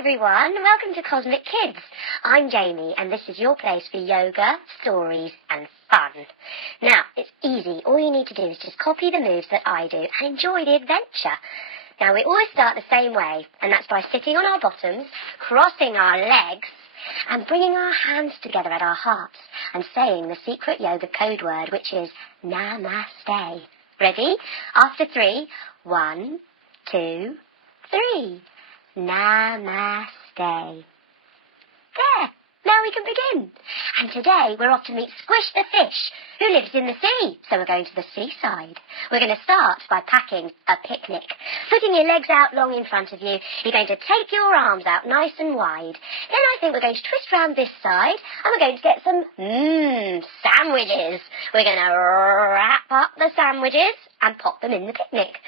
everyone, welcome to Cosmic Kids. I'm Jamie and this is your place for yoga, stories and fun. Now, it's easy. All you need to do is just copy the moves that I do and enjoy the adventure. Now, we always start the same way, and that's by sitting on our bottoms, crossing our legs and bringing our hands together at our hearts and saying the secret yoga code word, which is Namaste. Ready? After 3, 1, 2, 3. Namaste. There, now we can begin. And today we're off to meet Squish the fish, who lives in the sea. So we're going to the seaside. We're going to start by packing a picnic. Putting your legs out long in front of you, you're going to take your arms out nice and wide. Then I think we're going to twist round this side, and we're going to get some, sandwiches. We're going to wrap up the sandwiches and pop them in the picnic.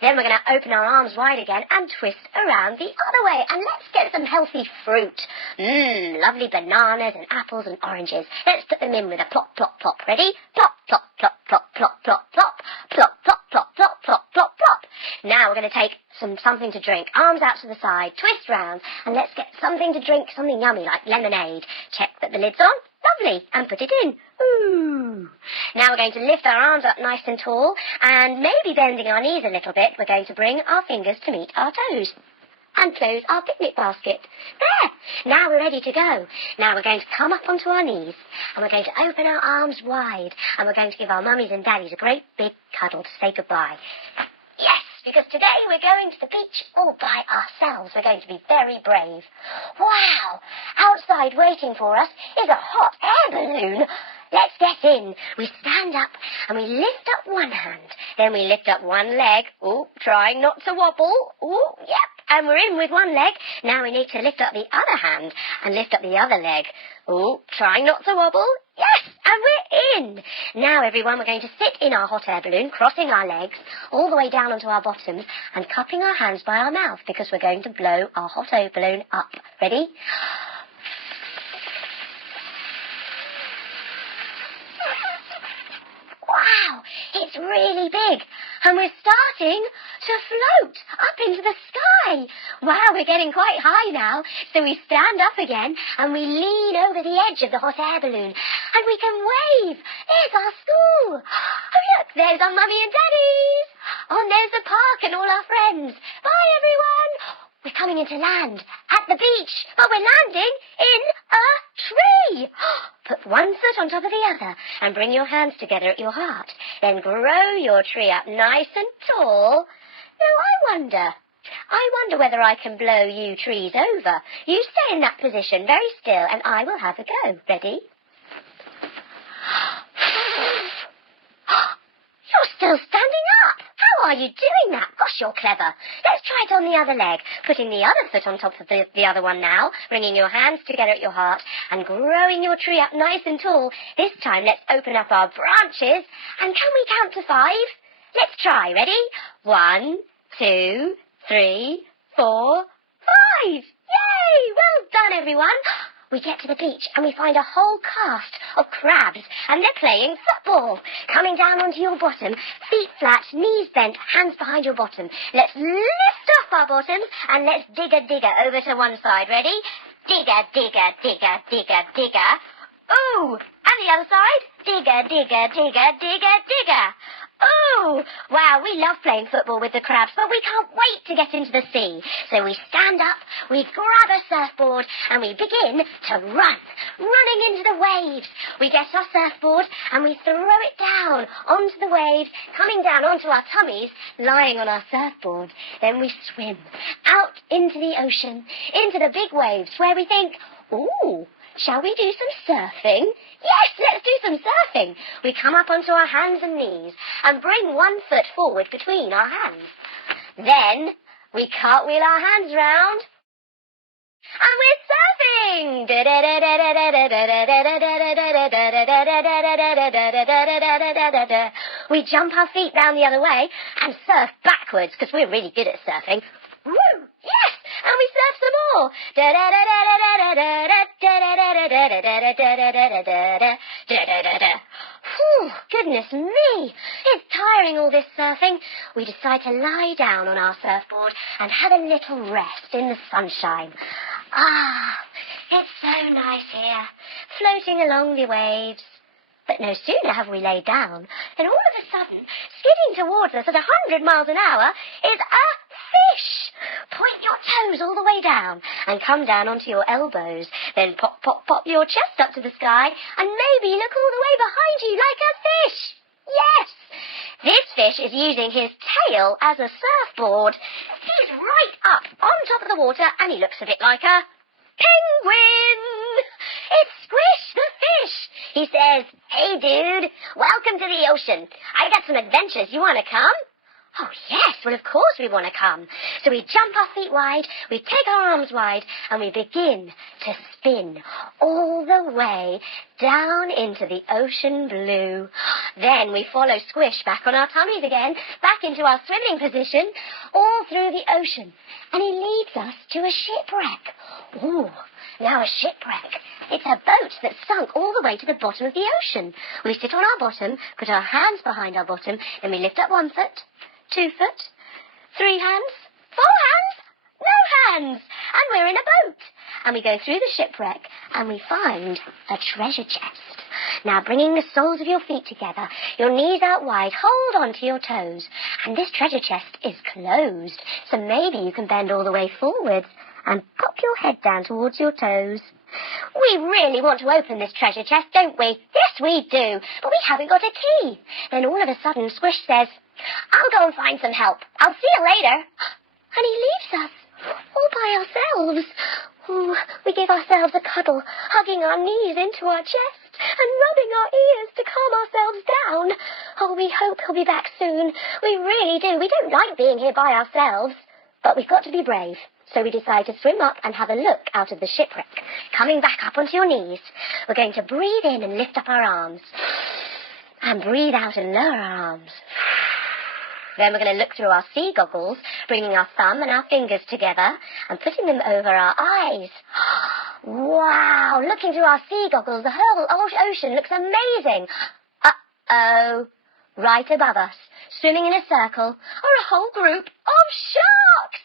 Then we're going to open our arms wide again and twist around the other way. And let's get some healthy fruit. Lovely bananas and apples and oranges. Let's put them in with a plop, plop, plop. Ready? Plop, plop, plop, plop, plop, plop, plop. Plop, plop, plop, plop, plop, plop, plop. Now we're going to take something to drink. Arms out to the side, twist round, and let's get something to drink, something yummy like lemonade. Check that the lid's on. Lovely. And put it in. Ooh. Now we're going to lift our arms up nice and tall, and maybe bending our knees a little bit, we're going to bring our fingers to meet our toes. And close our picnic basket. There! Now we're ready to go. Now we're going to come up onto our knees, and we're going to open our arms wide, and we're going to give our mummies and daddies a great big cuddle to say goodbye. Yes! Because today we're going to the beach all by ourselves. We're going to be very brave. Wow! Outside waiting for us is a hot air balloon. Let's get in. We stand up and we lift up one hand. Then we lift up one leg. Ooh, trying not to wobble. Ooh, yep. And we're in with one leg. Now we need to lift up the other hand and lift up the other leg. Ooh, trying not to wobble. Yes, and we're in. Now, everyone, we're going to sit in our hot air balloon, crossing our legs all the way down onto our bottoms and cupping our hands by our mouth because we're going to blow our hot air balloon up. Ready? Wow, it's really big. And we're starting to float up into the sky. Wow, we're getting quite high now. So we stand up again and we lean over the edge of the hot air balloon. And we can wave. There's our school. Oh, look, there's our mummy and daddies. Oh, and there's the park and all our friends. Bye, everyone. We're coming into land at the beach, but we're landing in a tree. Put one foot on top of the other and bring your hands together at your heart. Then grow your tree up nice and tall. Now, I wonder whether I can blow you trees over. You stay in that position very still and I will have a go. Ready? You're still standing up. How are you doing that? Gosh, you're clever. Let's try it on the other leg. Putting the other foot on top of the other one now. Bringing your hands together at your heart and growing your tree up nice and tall. This time, let's open up our branches. And can we count to 5? Let's try. Ready? 1, 2, 3, 4, 5. Yay! Well done, everyone. We get to the beach and we find a whole cast of crabs and they're playing football. Coming down onto your bottom, feet flat, knees bent, hands behind your bottom. Let's lift off our bottoms and let's digger over to one side. Ready? Digger. Ooh! And the other side? Digger. Oh, wow, we love playing football with the crabs, but we can't wait to get into the sea. So we stand up, we grab a surfboard, and we begin to run, running into the waves. We get our surfboard, and we throw it down onto the waves, coming down onto our tummies, lying on our surfboard. Then we swim out into the ocean, into the big waves, where we think, ooh, shall we do some surfing? Yes, let's do some surfing. We come up onto our hands and knees and bring one foot forward between our hands. Then we cartwheel our hands round and we're surfing. We jump our feet round the other way and surf backwards because we're really good at surfing. Woo! Yes! And we surf some more. Whew, goodness me. It's tiring. tiring all this surfing, we decide to lie down on our surfboard and have a little rest in the sunshine. Ah, it's so nice here, floating along the waves. But no sooner have we laid down than all of a sudden, skidding towards us at 100 miles an hour, is a fish. Point your toes all the way down and come down onto your elbows. Then pop, pop, pop your chest up to the sky and maybe look all the way behind you like a fish. Yes! This fish is using his tail as a surfboard. He's right up on top of the water and he looks a bit like a penguin. It's Squish the fish. He says, "Hey, dude, welcome to the ocean. I got some adventures. You want to come?" Oh, yes, well, of course we want to come. So we jump our feet wide, we take our arms wide, and we begin to spin all the way down into the ocean blue. Then we follow Squish back on our tummies again, back into our swimming position, all through the ocean. And he leads us to a shipwreck. Ooh, now a shipwreck. It's a boat that's sunk all the way to the bottom of the ocean. We sit on our bottom, put our hands behind our bottom, then we lift up 1 foot, 2 foot, 3 hands, 4 hands, no hands, and we're in a boat. And we go through the shipwreck and we find a treasure chest. Now, bringing the soles of your feet together, your knees out wide, hold on to your toes. And this treasure chest is closed, so maybe you can bend all the way forwards and pop your head down towards your toes. We really want to open this treasure chest, don't we? Yes, we do, but we haven't got a key. Then all of a sudden, Squish says, "I'll go and find some help. I'll see you later." And he leaves us all by ourselves. Ooh, we give ourselves a cuddle, hugging our knees into our chest and rubbing our ears to calm ourselves down. Oh, we hope he'll be back soon. We really do. We don't like being here by ourselves. But we've got to be brave. So we decide to swim up and have a look out of the shipwreck. Coming back up onto your knees, we're going to breathe in and lift up our arms. And breathe out and lower our arms. Then we're going to look through our sea goggles, bringing our thumb and our fingers together and putting them over our eyes. Wow, looking through our sea goggles, the whole ocean looks amazing. Uh-oh, right above us, swimming in a circle, are a whole group of sharks.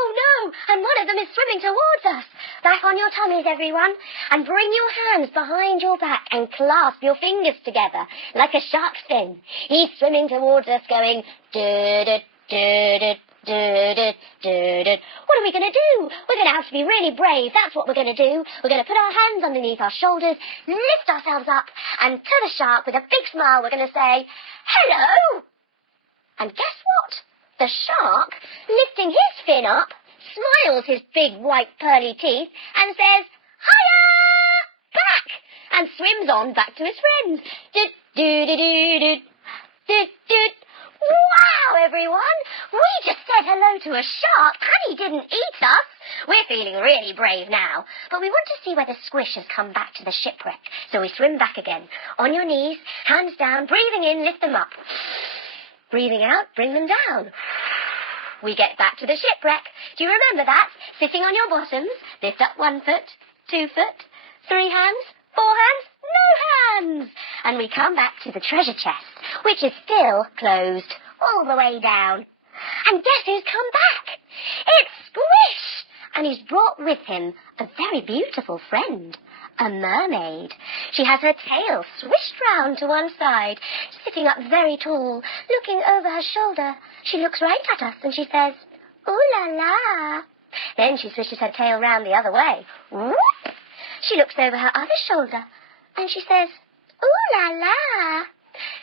Oh no, and one of them is swimming towards us. Back on your tummies, everyone, and bring your hands behind your back and clasp your fingers together like a shark's fin. He's swimming towards us going, "Do-do, do-do, do-do, do-do." What are we going to do? We're going to have to be really brave. That's what we're going to do. We're going to put our hands underneath our shoulders, lift ourselves up, and to the shark with a big smile, we're going to say, "Hello!" And guess what? The shark, lifting his fin up, smiles his big white pearly teeth and says, "Hiya!" back, and swims on back to his friends. Do-do-do-do-do. Wow, everyone! We just said hello to a shark and he didn't eat us. We're feeling really brave now, but we want to see whether Squish has come back to the shipwreck. So we swim back again. On your knees, hands down, breathing in, lift them up. Breathing out, bring them down. We get back to the shipwreck. Do you remember that? Sitting on your bottoms, lift up 1 foot, 2 foot, 3 hands, 4 hands, no hands. And we come back to the treasure chest, which is still closed all the way down. And guess who's come back? It's Squish! And he's brought with him a very beautiful friend, a mermaid. She has her tail swished round to one side, sitting up very tall, looking over her shoulder. She looks right at us and she says, "Ooh la la." Then she swishes her tail round the other way. Whoop! She looks over her other shoulder and she says, "Ooh la la."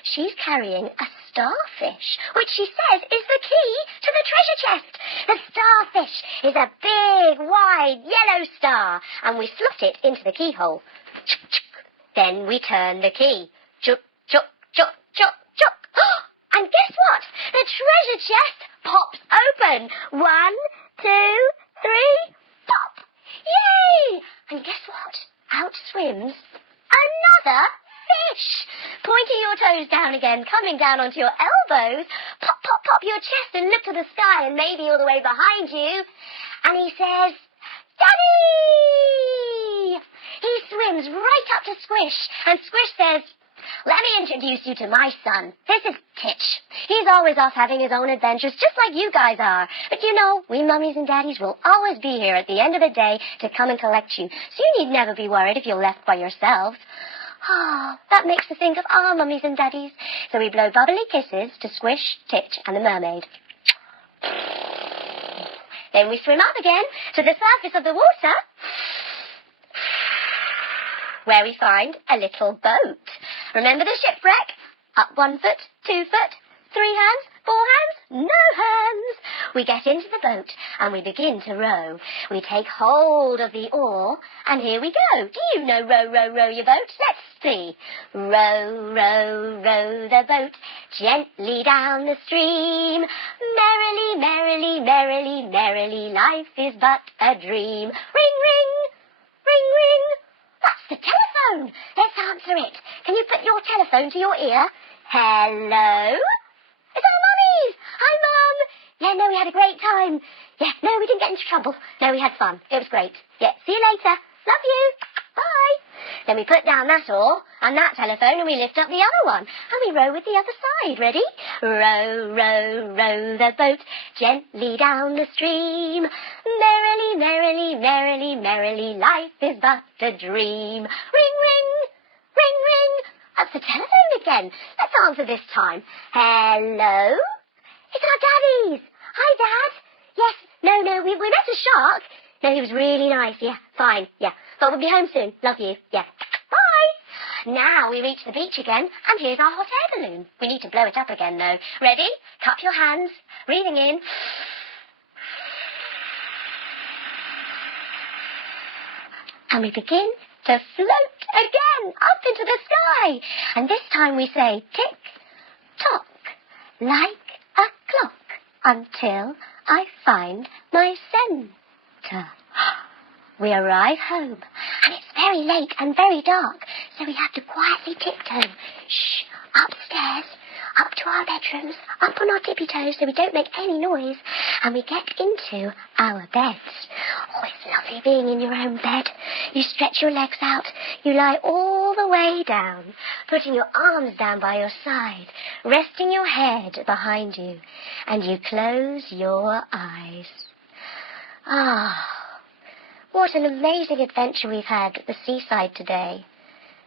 She's carrying a starfish, which she says is the key to the treasure chest. The starfish is a big, wide, yellow star, and we slot it into the keyhole. Then we turn the key. Chuk, chuk, chuk, chuk, chuk. And guess what? The treasure chest pops open. 1, 2, 3, pop. Yay! And guess what? Out swims another fish. Pointing your toes down again, coming down onto your elbows. Pop, pop, pop your chest and look to the sky and maybe all the way behind you. And he says, "Daddy!" He swims right up to Squish, and Squish says, "Let me introduce you to my son. This is Titch. He's always off having his own adventures, just like you guys are. But you know, we mummies and daddies will always be here at the end of the day to come and collect you, so you need never be worried if you're left by yourselves. Ah, that makes us think of our mummies and daddies. So we blow bubbly kisses to Squish, Titch and the mermaid. Then we swim up again to the surface of the water, where we find a little boat. Remember the shipwreck? Up 1 foot, 2 foot, 3 hands, 4 hands, no hands. We get into the boat and we begin to row. We take hold of the oar and here we go. Do you know row, row, row your boat? Let's see. Row, row, row the boat gently down the stream. Merrily, merrily, merrily, merrily, life is but a dream. Ring, ring, ring, ring. That's the telephone. Let's answer it. Can you put your telephone to your ear? Hello? It's our mummies. Hi, Mum. Yeah, no, we had a great time. Yeah, no, we didn't get into trouble. No, we had fun. It was great. Yeah, see you later. Love you. Bye. Then we put down that oar and that telephone and we lift up the other one and we row with the other side. Ready? Row, row, row the boat gently down the stream. Merrily, merrily, merrily, merrily, life is but a dream. Ring, ring, ring, ring. That's the telephone again. Let's answer this time. Hello? It's our daddies. Hi, Dad. Yes, no, we met a shark. No, he was really nice. Yeah, fine. Yeah, but we'll be home soon. Love you. Yeah. Bye. Now we reach the beach again, and here's our hot air balloon. We need to blow it up again, though. Ready? Cup your hands. Breathing in. And we begin to float again up into the sky. And this time we say tick, tock, like a clock, until I find my centre. We arrive home, and it's very late and very dark, so we have to quietly tiptoe. Shh, upstairs, up to our bedrooms, up on our tippy toes so we don't make any noise, and we get into our beds. Oh, it's lovely being in your own bed. You stretch your legs out, you lie all the way down, putting your arms down by your side, resting your head behind you, and you close your eyes. Ah, what an amazing adventure we've had at the seaside today,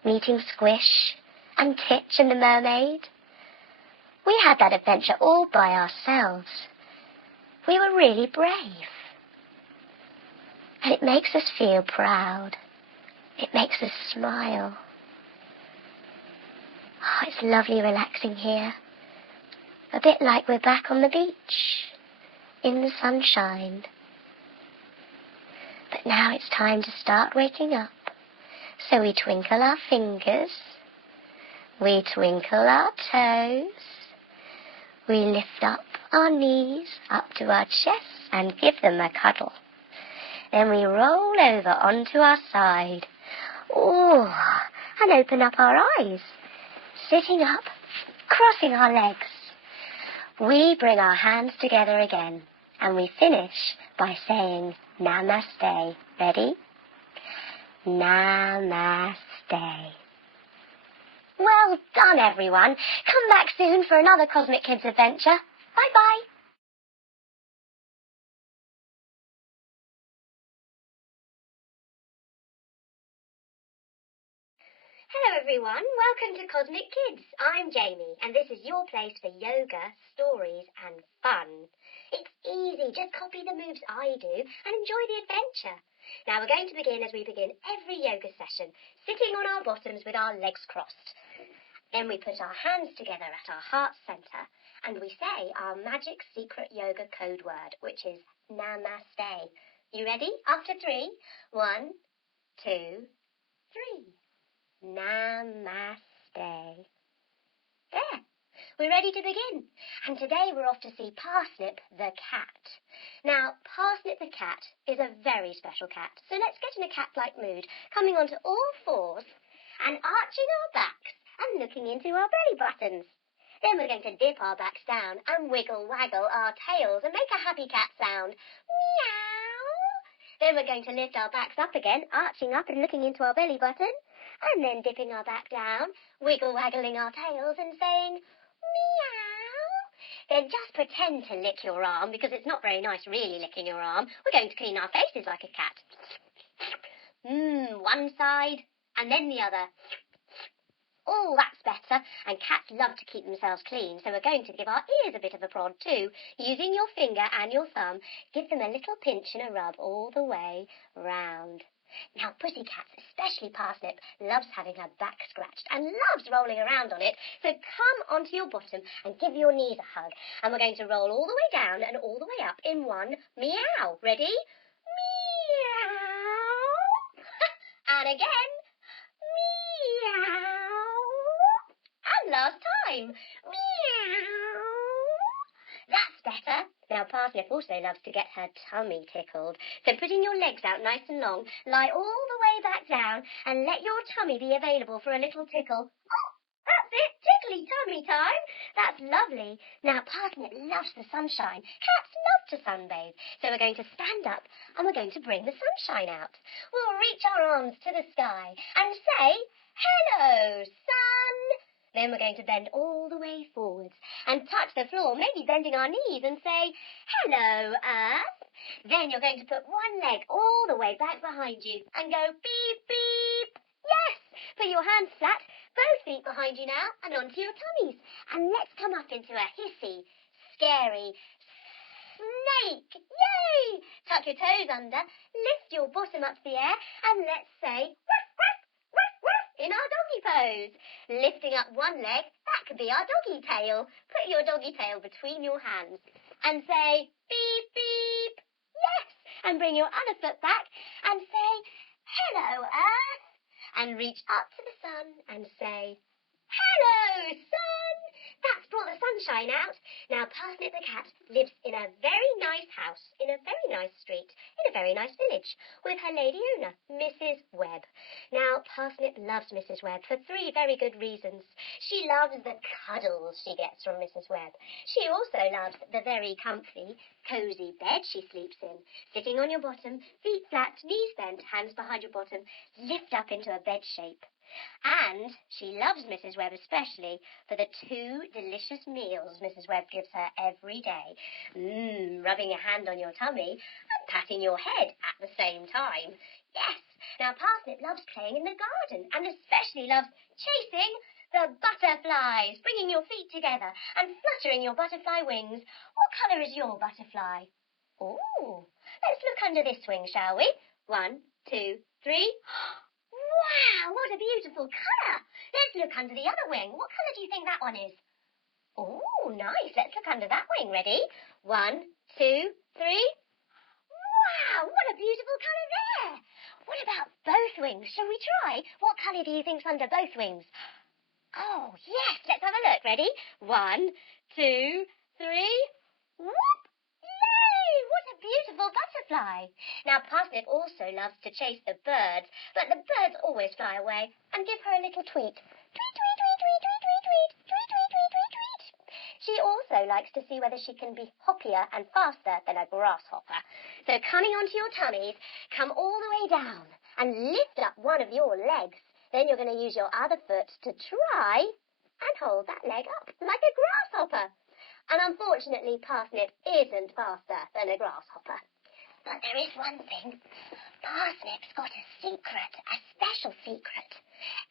meeting Squish and Titch and the mermaid. We had that adventure all by ourselves. We were really brave. And it makes us feel proud. It makes us smile. Oh, it's lovely relaxing here. A bit like we're back on the beach, in the sunshine. But now it's time to start waking up. So we twinkle our fingers. We twinkle our toes. We lift up our knees up to our chests and give them a cuddle. Then we roll over onto our side. Oh, and open up our eyes. Sitting up, crossing our legs. We bring our hands together again. And we finish by saying Namaste. Ready? Namaste. Well done, everyone. Come back soon for another Cosmic Kids adventure. Bye-bye. Hello, everyone. Welcome to Cosmic Kids. I'm Jamie, and this is your place for yoga, stories, and fun. It's easy. Just copy the moves I do and enjoy the adventure. Now, we're going to begin as we begin every yoga session, sitting on our bottoms with our legs crossed. Then we put our hands together at our heart center, and we say our magic secret yoga code word, which is Namaste. You ready? After 3. 1, 2, 3. Namaste. There. We're ready to begin. And today we're off to see Parsnip the cat. Now, Parsnip the cat is a very special cat. So let's get in a cat-like mood, coming onto all fours and arching our backs and looking into our belly buttons. Then we're going to dip our backs down and wiggle-waggle our tails and make a happy cat sound. Meow. Then we're going to lift our backs up again, arching up and looking into our belly button. And then dipping our back down, wiggle-waggling our tails and saying, meow. Then just pretend to lick your arm, because it's not very nice really licking your arm. We're going to clean our faces like a cat. One side, and then the other. Oh, that's better. And cats love to keep themselves clean, so we're going to give our ears a bit of a prod too. Using your finger and your thumb, give them a little pinch and a rub all the way round. Now, pussycats, especially Parsnip, loves having her back scratched and loves rolling around on it. So come onto your bottom and give your knees a hug. And we're going to roll all the way down and all the way up in one meow. Ready? Meow. And again. Meow. And last time. Meow. That's better. Now, Parsnip also loves to get her tummy tickled. So putting your legs out nice and long, lie all the way back down and let your tummy be available for a little tickle. Oh, that's it. Tickly tummy time. That's lovely. Now, Parsnip loves the sunshine. Cats love to sunbathe. So we're going to stand up and we're going to bring the sunshine out. We'll reach our arms to the sky and say, "Hello, sun." Then we're going to bend all the way forwards and touch the floor, maybe bending our knees, and say, "Hello, Earth." Then you're going to put one leg all the way back behind you and go beep, beep. Yes! Put your hands flat, both feet behind you now, and onto your tummies. And let's come up into a hissy, scary snake. Yay! Tuck your toes under, lift your bottom up to the air, and let's say, "Ruff, ruff, ruff, ruff," in our doggy pose. Lifting up one leg, that could be our doggy tail. Put your doggy tail between your hands and say, "Beep, beep." Yes! And bring your other foot back and say, "Hello, Earth." And reach up to the sun and say, "Hello, sun." That's brought the sunshine out. Now, Parsnip the cat lives in a very nice house, in a very nice street, in a very nice village, with her lady owner, Mrs. Webb. Now, Parsnip loves Mrs. Webb for 3 very good reasons. She loves the cuddles she gets from Mrs. Webb. She also loves the very comfy, cosy bed she sleeps in. Sitting on your bottom, feet flat, knees bent, hands behind your bottom, lift up into a bed shape. And she loves Mrs. Webb especially for the 2 delicious meals Mrs. Webb gives her every day. Rubbing a hand on your tummy and patting your head at the same time. Yes, now Parsnip loves playing in the garden and especially loves chasing the butterflies, bringing your feet together and fluttering your butterfly wings. What colour is your butterfly? Oh, let's look under this wing, shall we? 1, 2, 3... Wow, what a beautiful colour. Let's look under the other wing. What colour do you think that one is? Oh, nice. Let's look under that wing. Ready? 1, 2, 3. Wow, what a beautiful colour there. What about both wings? Shall we try? What colour do you think's under both wings? Oh, yes. Let's have a look. Ready? 1, 2, 3. Whoop. Yay! What a beautiful butterfly. Now, Parsnip also loves to chase the birds, but the birds always fly away and give her a little tweet. Tweet, tweet, tweet, tweet, tweet, tweet, tweet, tweet, tweet, tweet, tweet, tweet. She also likes to see whether she can be hoppier and faster than a grasshopper. So coming onto your tummies, come all the way down and lift up one of your legs. Then you're going to use your other foot to try and hold that leg up like a grasshopper. And unfortunately, Parsnip isn't faster than a grasshopper. But there is one thing. Parsnip's got a secret, a special secret.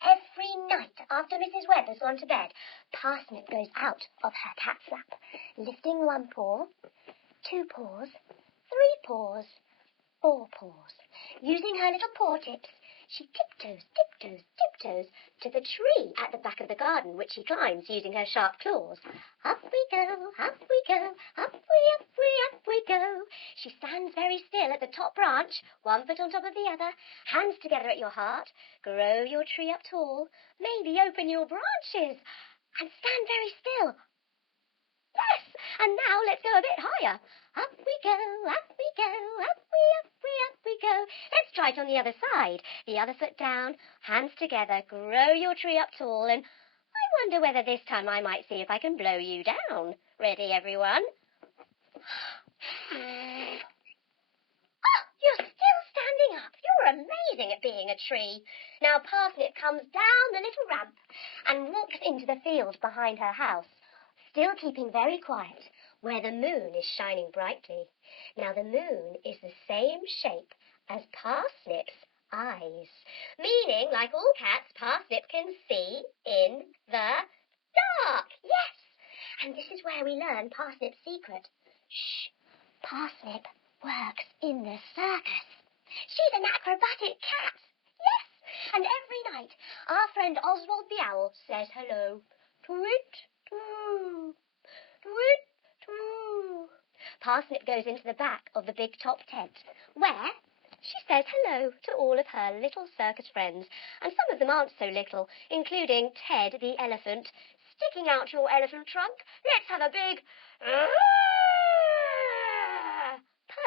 Every night after Mrs. Webb has gone to bed, Parsnip goes out of her cat's lap, lifting 1 paw, 2 paws, 3 paws, 4 paws. Using her little paw tips, she tiptoes, tiptoes, tiptoes to the tree at the back of the garden, which she climbs using her sharp claws. Up we go, up we go, up we go. She stands very still at the top branch, 1 foot on top of the other, hands together at your heart, grow your tree up tall, maybe open your branches, and stand very still. Yes, and now let's go a bit higher. Up we go, up we go, up we go. Let's try it on the other side. The other foot down, hands together, grow your tree up tall, and I wonder whether this time I might see if I can blow you down. Ready, everyone? Oh, you're still standing up. You're amazing at being a tree. Now Parsnip comes down the little ramp and walks into the field behind her house. still keeping very quiet, where the moon is shining brightly. Now the moon is the same shape as Parsnip's eyes, meaning, like all cats, Parsnip can see in the dark. Yes! And this is where we learn Parsnip's secret. Shh! Parsnip works in the circus. She's an acrobatic cat. Yes! And every night, our friend Oswald the Owl says hello. Tweet, twoo, tweet, twoo. Parsnip goes into the back of the big top tent, where she says hello to all of her little circus friends, and some of them aren't so little, including Ted the elephant. Sticking out your elephant trunk, let's have a big...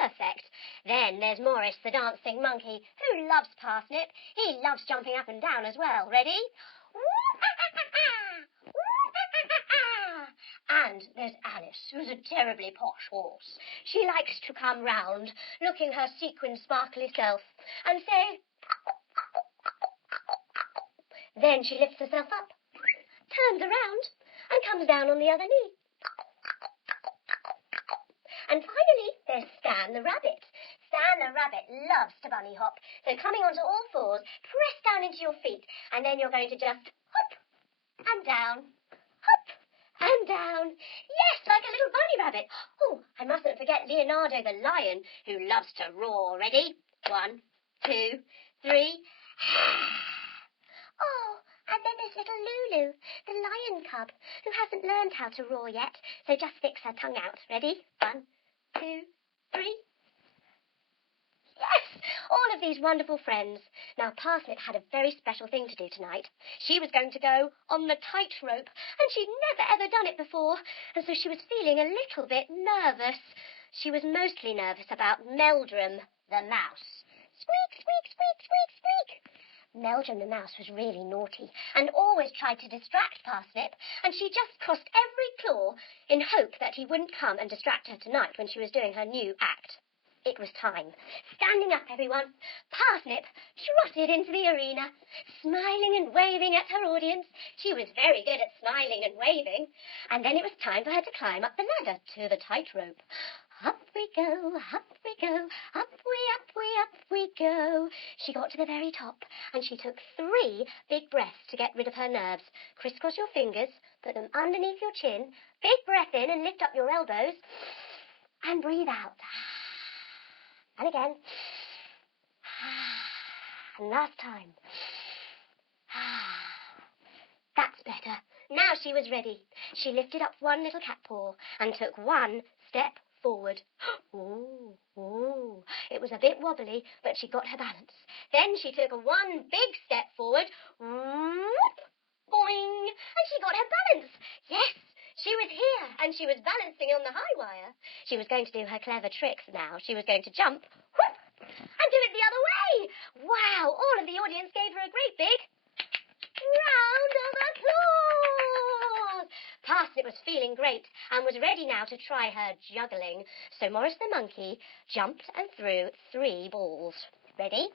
Perfect. Then there's Morris the dancing monkey, who loves Parsnip. He loves jumping up and down as well. Ready? And there's Alice, who's a terribly posh horse. She likes to come round, looking her sequin sparkly self, and say... Then she lifts herself up, turns around, and comes down on the other knee. And finally, there's Stan the rabbit. Stan the rabbit loves to bunny hop, so coming onto all fours, press down into your feet, and then you're going to just hop and down, hop and down. Yes, like a little bunny rabbit. Oh, I mustn't forget Leonardo the lion, who loves to roar. Ready? 1, 2, 3. Oh, and then there's little Lulu, the lion cub, who hasn't learned how to roar yet, so just sticks her tongue out. Ready? 1, 2, 3. Yes! All of these wonderful friends. Now, Parsnip had a very special thing to do tonight. She was going to go on the tightrope, and she'd never ever done it before, and so she was feeling a little bit nervous. She was mostly nervous about Meldrum the mouse. Squeak, squeak, squeak, squeak, squeak. Meldrum the mouse was really naughty and always tried to distract Parsnip, and she just crossed every claw in hope that he wouldn't come and distract her tonight when she was doing her new act. It was time. Standing up, everyone. Parsnip trotted into the arena, smiling and waving at her audience. She was very good at smiling and waving. And then it was time for her to climb up the ladder to the tightrope. Up we go, up we go, up we go. She got to the very top, and she took 3 big breaths to get rid of her nerves. Crisscross your fingers, put them underneath your chin, big breath in and lift up your elbows, and breathe out. And again. And last time. That's better. Now she was ready. She lifted up one little cat paw and took 1 step forward. Ooh, ooh. It was a bit wobbly, but she got her balance. Then she took 1 big step forward. Whoop, boing. And she got her balance. Yes. She was here, and she was balancing on the high wire. She was going to do her clever tricks now. She was going to jump, whoop, and do it the other way. Wow, all of the audience gave her a great big round of applause. Parsnip was feeling great and was ready now to try her juggling. So Morris the monkey jumped and threw 3 balls. Ready?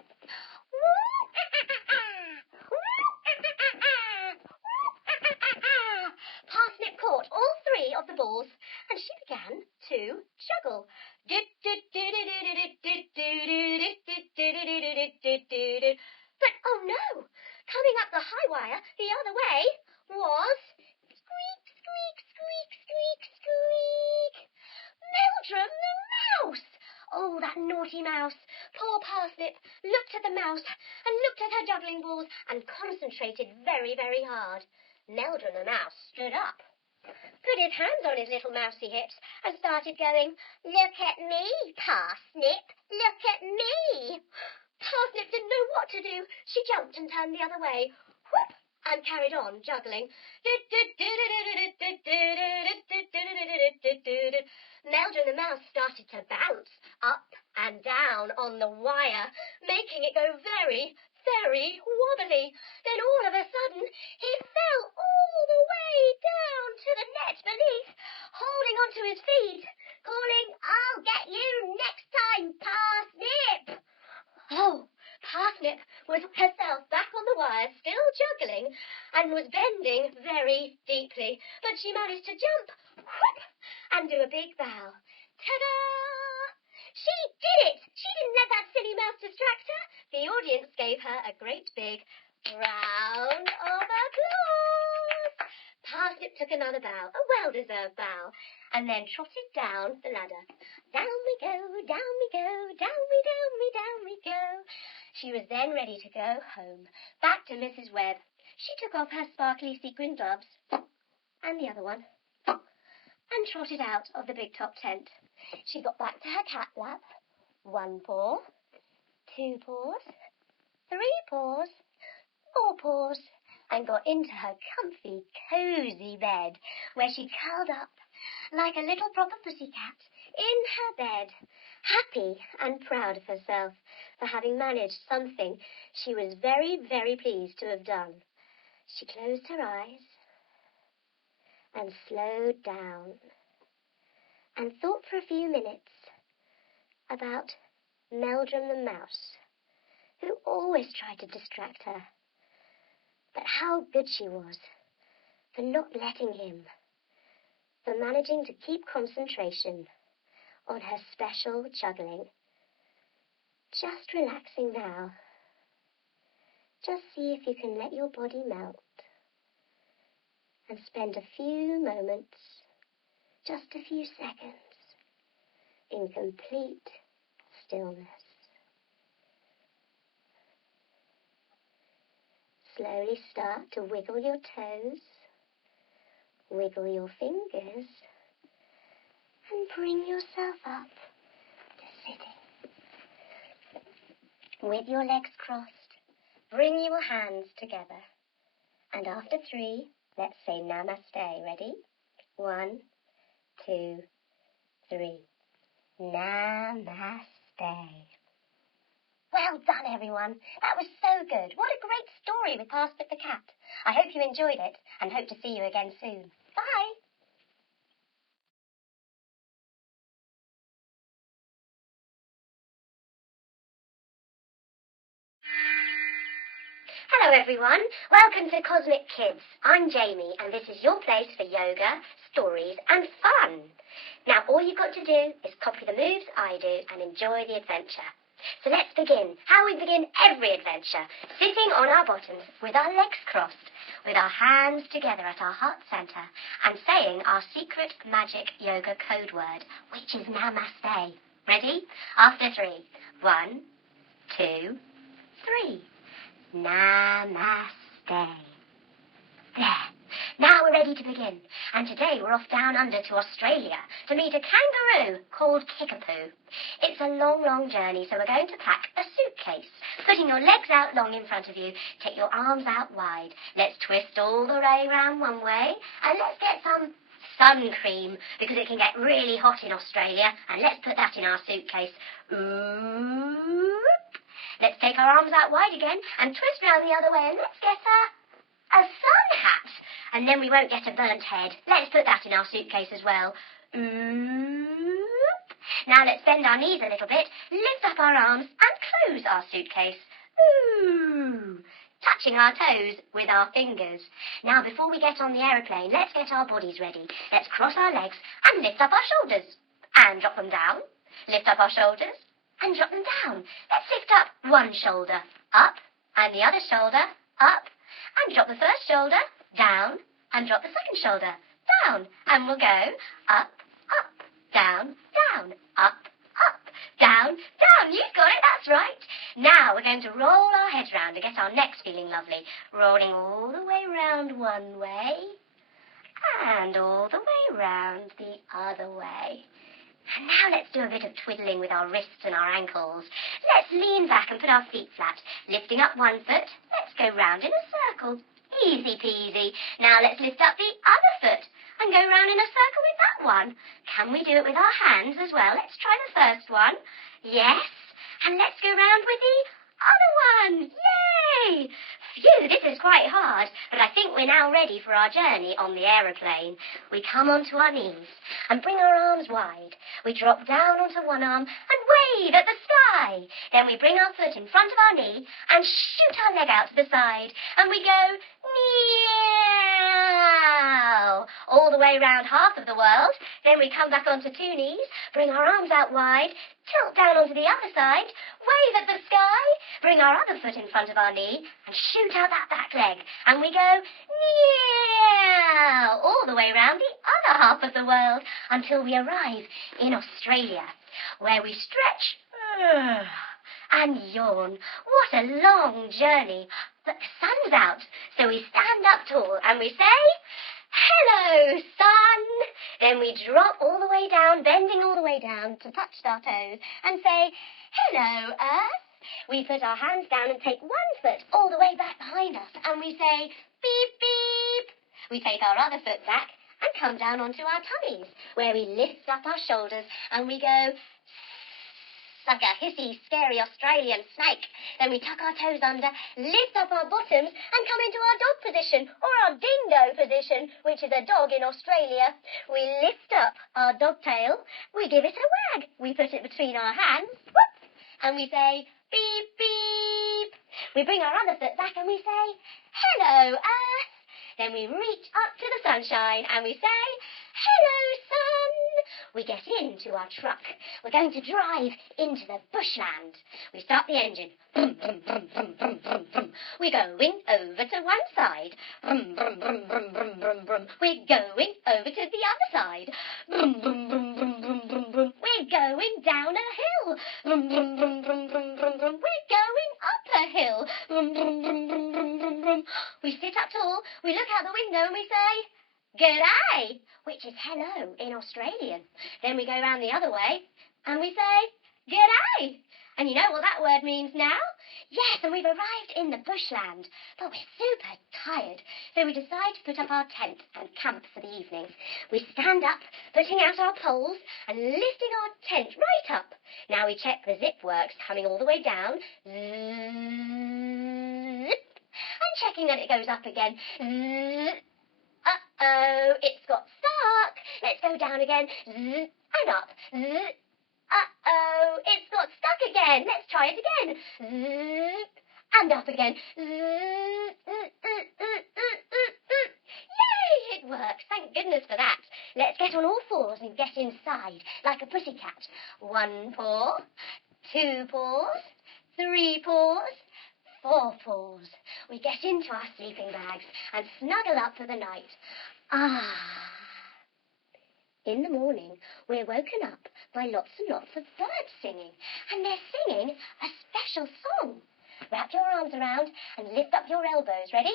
Parsnip caught all 3 of the balls, and she began to juggle. But, oh no! Coming up the high wire the other way was... Squeak, squeak, squeak, squeak, squeak! Meldrum the mouse! Oh, that naughty mouse. Poor Parsnip looked at the mouse and looked at her juggling balls and concentrated very, very hard. Meldrum the mouse stood up, put his hands on his little mousy hips and started going, "Look at me, Parsnip, look at me." Parsnip didn't know what to do. She jumped and turned the other way, whoop, and carried on juggling. Meldrum the mouse started to bounce up and down on the wire, making it go very, very wobbly. Then all of a sudden, he fell all the way down to the net beneath, holding onto his feet, calling, "I'll get you next time, Parsnip." Oh, Parsnip was herself back on the wire, still juggling, and was bending very deeply, but she managed to jump whoop, and do a big bow. Ta-da! She did it! She didn't let that silly mouse distract her. The audience gave her a great big round of applause. Parsnip took another bow, a well-deserved bow, and then trotted down the ladder. Down we go, down we go, down we go. She was then ready to go home, back to Mrs. Webb. She took off her sparkly sequin gloves, and the other one, and trotted out of the big top tent. She got back to her cat lap. 1 paw, 2 paws, 3 paws, 4 paws, and got into her comfy, cosy bed, where she curled up like a little proper pussycat in her bed, happy and proud of herself for having managed something she was very, very pleased to have done. She closed her eyes and slowed down and thought for a few minutes about Meldrum the mouse, who always tried to distract her, but how good she was for not letting him, for managing to keep concentration on her special juggling. Just relaxing now. Just see if you can let your body melt and spend a few moments, just a few seconds, in complete stillness. Slowly start to wiggle your toes, wiggle your fingers, and bring yourself up to sitting. With your legs crossed, bring your hands together. And after 3, let's say namaste. Ready? 1, 2, 3. Namaste. Well done, everyone. That was so good. What a great story with Parsnip the cat. I hope you enjoyed it and hope to see you again soon. Bye. Hello, everyone. Welcome to Cosmic Kids. I'm Jamie, and this is your place for yoga, stories, and fun. Now, all you've got to do is copy the moves I do and enjoy the adventure. So let's begin, how we begin every adventure, sitting on our bottoms with our legs crossed, with our hands together at our heart center, and saying our secret magic yoga code word, which is Namaste. Ready? After 3. 1, 2, 3. Namaste. There. Now we're ready to begin. And today we're off down under to Australia to meet a kangaroo called Kickapoo. It's a long, long journey, so we're going to pack a suitcase. Putting your legs out long in front of you, take your arms out wide. Let's twist all the way round one way, and let's get some sun cream, because it can get really hot in Australia, and let's put that in our suitcase. Oop. Let's take our arms out wide again and twist round the other way, and let's get a sun hat. And then we won't get a burnt head. Let's put that in our suitcase as well. Oop. Now let's bend our knees a little bit, lift up our arms and close our suitcase. Ooh. Touching our toes with our fingers. Now before we get on the aeroplane, let's get our bodies ready. Let's cross our legs and lift up our shoulders. And drop them down. Lift up our shoulders and drop them down. Let's lift up one shoulder up and the other shoulder up. And drop the first shoulder down and drop the second shoulder down. And we'll go up, up, down, down, up, up, down, down. You've got it, that's right. Now we're going to roll our heads round to get our necks feeling lovely. Rolling all the way round one way and all the way round the other way. And now let's do a bit of twiddling with our wrists and our ankles. Let's lean back and put our feet flat. Lifting up one foot, let's go round in a circle. Easy peasy. Now let's lift up the other foot and go round in a circle with that one. Can we do it with our hands as well? Let's try the first one. Yes. And let's go round with the other one. Yay! Phew, this is quite hard, but I think we're now ready for our journey on the aeroplane. We come onto our knees and bring our arms wide. We drop down onto one arm and wave at the sky. Then we bring our foot in front of our knee and shoot our leg out to the side. And we go, knee Wow! All the way round half of the world. Then we come back onto 2 knees, bring our arms out wide, tilt down onto the other side, wave at the sky, bring our other foot in front of our knee, and shoot out that back leg. And we go, meow, all the way round the other half of the world until we arrive in Australia, where we stretch and yawn. What a long journey. But the sun's out, so we stand up tall and we say, hello, sun. Then we drop all the way down, bending all the way down to touch our toes and say, hello, earth. We put our hands down and take one foot all the way back behind us and we say, beep, beep. We take our other foot back and come down onto our tummies, where we lift up our shoulders and we go, like a hissy, scary Australian snake. Then we tuck our toes under, lift up our bottoms and come into our dog position, or our dingo position, which is a dog in Australia. We lift up our dog tail, we give it a wag. We put it between our hands, whoop, and we say, beep, beep. We bring our other foot back and we say, hello, earth. Then we reach up to the sunshine and we say, hello, sun. We get into our truck. We're going to drive into the bushland. We start the engine. Brum, brum, brum, brum, brum, brum, brum. We're going over to one side. Brum, brum, brum, brum, brum, brum, brum. We're going over to the other side. Brum, brum, brum, brum, brum, brum, brum. We're going down a hill. Brum, brum, brum, brum, brum, brum, brum. We're going up a hill. Brum, brum, brum, brum, brum, brum, brum. We sit up tall. We look out the window and we say, g'day, which is hello in Australian. Then we go round the other way and we say, g'day. And you know what that word means now? Yes, and we've arrived in the bushland, but we're super tired, so we decide to put up our tent and camp for the evening. We stand up, putting out our poles and lifting our tent right up. Now we check the zip works, coming all the way down, zip, and checking that it goes up again, zip. Uh-oh, it's got stuck. Let's go down again. Zzz, and up. Zzz. Uh-oh, it's got stuck again. Let's try it again. Zzz, and up again. Zzz, Yay, it works. Thank goodness for that. Let's get on all fours and get inside, like a pussycat. 1 paw, 2 paws, 3 paws, 4 paws. We get into our sleeping bags and snuggle up for the night. In the morning, we're woken up by lots and lots of birds singing, and they're singing a special song. Wrap your arms around and lift up your elbows. Ready?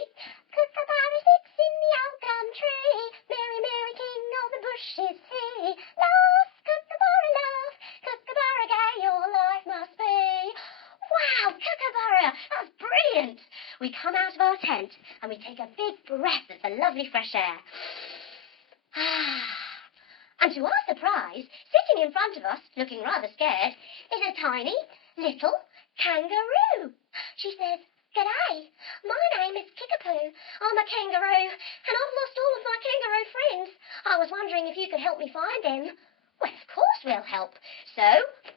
Kookaburra sits in the old gum tree. Mary, Mary, king of the bushes, he. Laugh, kookaburra, laugh. Kookaburra, gay your life must be. Wow, kookaburra, that's brilliant. We come out of our tent and we take a big breath of the lovely fresh air. And to our surprise, sitting in front of us, looking rather scared, is a tiny, little kangaroo. She says, g'day, my name is Kickapoo. I'm a kangaroo, and I've lost all of my kangaroo friends. I was wondering if you could help me find them. Well, of course we'll help. So,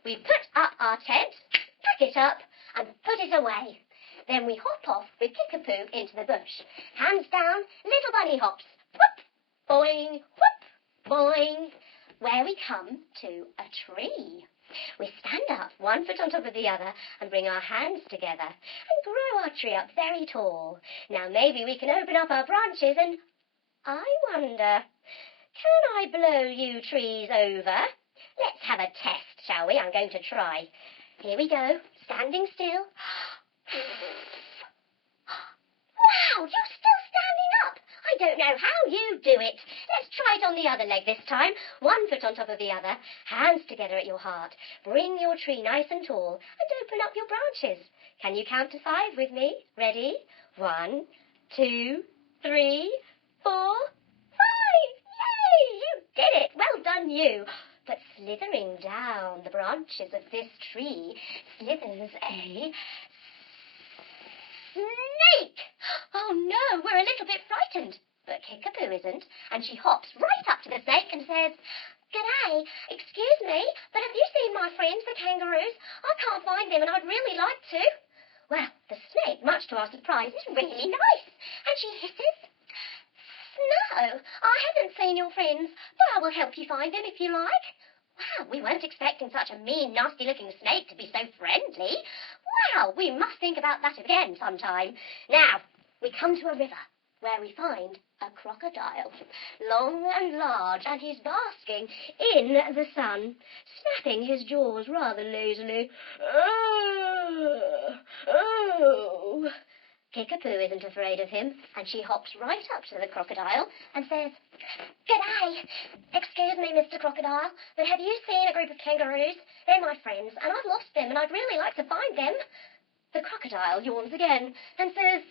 we put up our tent, pack it up, and put it away. Then we hop off with Kickapoo into the bush. Hands down, little bunny hops. Whoop, boing, whoop, boing. Where we come to a tree. We stand up, 1 foot on top of the other, and bring our hands together and grow our tree up very tall. Now maybe we can open up our branches and, I wonder, can I blow you trees over? Let's have a test, shall we? I'm going to try. Here we go, standing still. Wow, you're still standing up. I don't know how you do it. Let's try it on the other leg this time. 1 foot on top of the other, hands together at your heart. Bring your tree nice and tall and open up your branches. Can you count to 5 with me? Ready? 1, 2, 3, 4, 5. Yay! You did it. Well done, you. But slithering down the branches of this tree slithers a snake! Oh no, we're a little bit frightened. But Kickapoo isn't, and she hops right up to the snake and says, g'day, excuse me, but have you seen my friends, the kangaroos? I can't find them and I'd really like to. Well, the snake, much to our surprise, is really nice, and she hisses, No, I haven't seen your friends, but I will help you find them if you like. Wow, we weren't expecting such a mean, nasty-looking snake to be so friendly. Wow, we must think about that again sometime. Now, we come to a river where we find a crocodile, long and large, and he's basking in the sun, snapping his jaws rather lazily. Oh. Kickapoo isn't afraid of him, and she hops right up to the crocodile and says, "G'day. Excuse me, Mr. Crocodile, but have you seen a group of kangaroos? They're my friends, and I've lost them, and I'd really like to find them." The crocodile yawns again and says,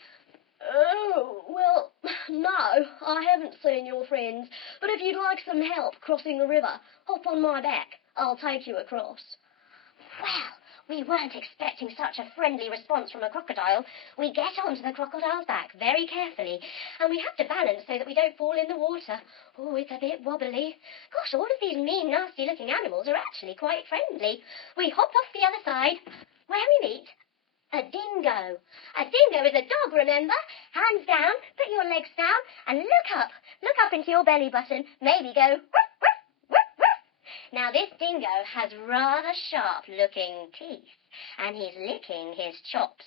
"Oh, well, no, I haven't seen your friends, but if you'd like some help crossing the river, hop on my back. I'll take you across." Well, we weren't expecting such a friendly response from a crocodile. We get onto the crocodile's back very carefully, and we have to balance so that we don't fall in the water. Oh, it's a bit wobbly. Gosh, all of these mean, nasty-looking animals are actually quite friendly. We hop off the other side, where we meet a dingo. A dingo is a dog, remember? Hands down, put your legs down, and look up. Look up into your belly button. Maybe go, woof, woof, woof, woof. Now, this dingo has rather sharp-looking teeth, and he's licking his chops.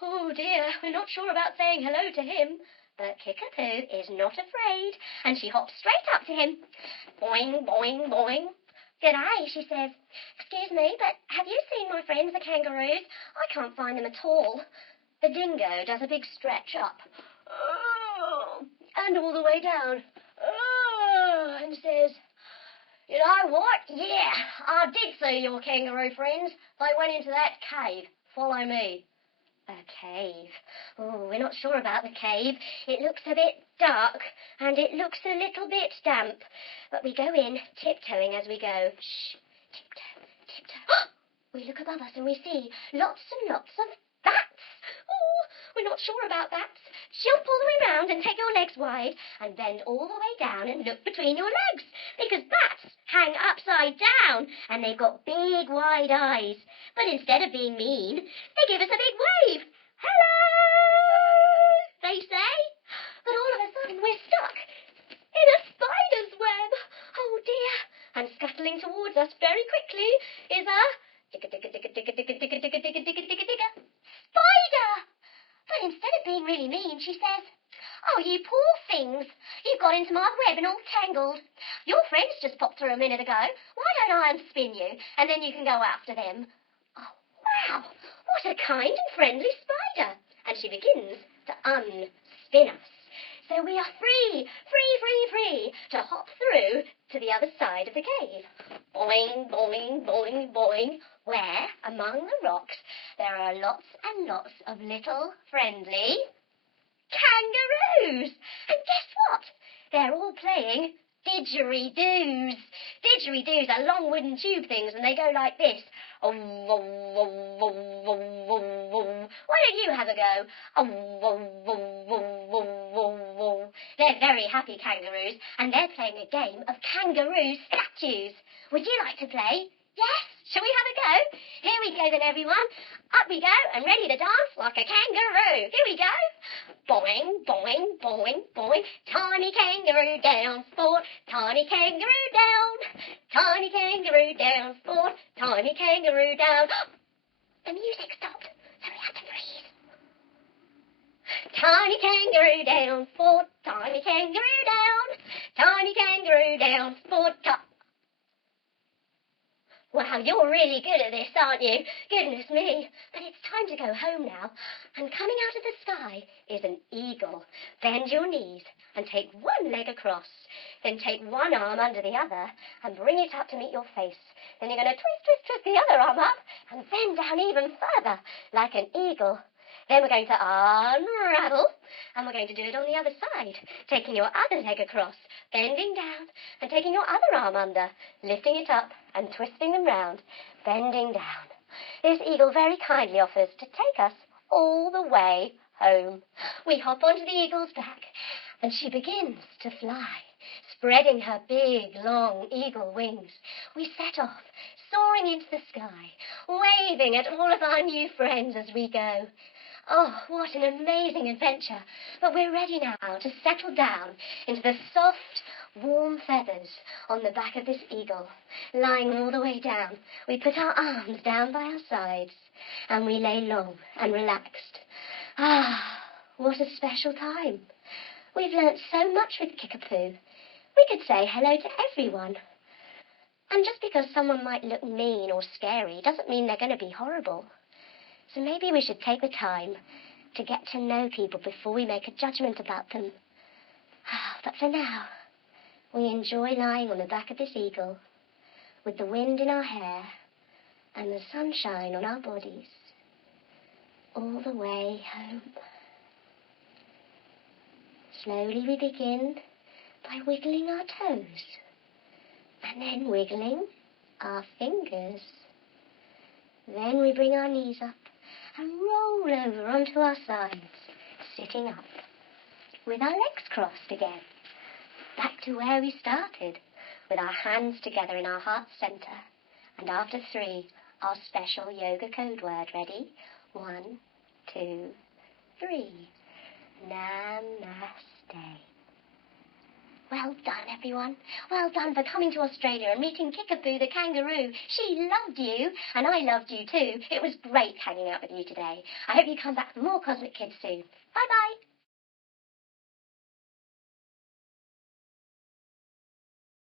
Oh, dear, we're not sure about saying hello to him. But Kickapoo is not afraid, and she hops straight up to him. Boing, boing, boing. "G'day," she says. "Excuse me, but have you seen my friends, the kangaroos? I can't find them at all." The dingo does a big stretch up. "Oh," and all the way down. "Oh," and says, "You know what? Yeah, I did see your kangaroo friends. They went into that cave. Follow me." A cave. Oh, we're not sure about the cave. It looks a bit dark, and it looks a little bit damp. But we go in, tiptoeing as we go. Shh, tiptoe, tiptoe. We look above us and we see lots and lots of bats. Oh, we're not sure about bats. Jump all the way round and take your legs wide, and bend all the way down and look between your legs, because bats hang upside down, and they've got big, wide eyes. But instead of being mean, they give us a big wave. "Hello," they say. But all of a sudden we're stuck in a spider's web. Oh dear. And scuttling towards us very quickly is a spider. But instead of being really mean, she says, "Oh, you poor things. You got into my web and all tangled. Your friends just popped through a minute ago. Why don't I unspin you, and then you can go after them?" Oh, wow. What a kind and friendly spider. And she begins to unspin us. So we are free to hop through to the other side of the cave. Boing, boing, boing, boing, where, among the rocks, there are lots and lots of little friendly kangaroos. And guess what? They're all playing didgeridoos. Didgeridoos are long wooden tube things, and they go like this. Oh, oh, oh, oh, oh, oh, oh. Why don't you have a go? Oh, oh, oh, oh, oh, oh, oh. They're very happy kangaroos, and they're playing a game of kangaroo statues. Would you like to play? Yes? Shall we have a go? Here we go then, everyone. Up we go, and ready to dance like a kangaroo. Here we go. Boing, boing, boing, boing. Tiny kangaroo down, sport. Tiny kangaroo down. Tiny kangaroo down, sport. Tiny kangaroo down. The music stopped, so we had to freeze. Tiny kangaroo down, sport. Tiny kangaroo down. Tiny kangaroo down, sport. Wow, you're really good at this, aren't you? Goodness me. But it's time to go home now. And coming out of the sky is an eagle. Bend your knees and take one leg across. Then take one arm under the other and bring it up to meet your face. Then you're going to twist the other arm up and bend down even further, like an eagle. Then we're going to unravel, and we're going to do it on the other side, taking your other leg across, bending down, and taking your other arm under, lifting it up and twisting them round, bending down. This eagle very kindly offers to take us all the way home. We hop onto the eagle's back, and she begins to fly, spreading her big, long eagle wings. We set off, soaring into the sky, waving at all of our new friends as we go. Oh, what an amazing adventure. But we're ready now to settle down into the soft, warm feathers on the back of this eagle. Lying all the way down, we put our arms down by our sides and we lay long and relaxed. Ah, what a special time. We've learnt so much with Kickapoo. We could say hello to everyone. And just because someone might look mean or scary doesn't mean they're going to be horrible. So maybe we should take the time to get to know people before we make a judgment about them. But for now, we enjoy lying on the back of this eagle with the wind in our hair and the sunshine on our bodies all the way home. Slowly we begin by wiggling our toes and then wiggling our fingers. Then we bring our knees up and roll over onto our sides, sitting up, with our legs crossed again. Back to where we started, with our hands together in our heart center. And after 3, our special yoga code word. Ready? 1, 2, 3. Namaste. Well done, everyone. Well done for coming to Australia and meeting Kickapoo the kangaroo. She loved you, and I loved you too. It was great hanging out with you today. I hope you come back for more Cosmic Kids soon. Bye-bye.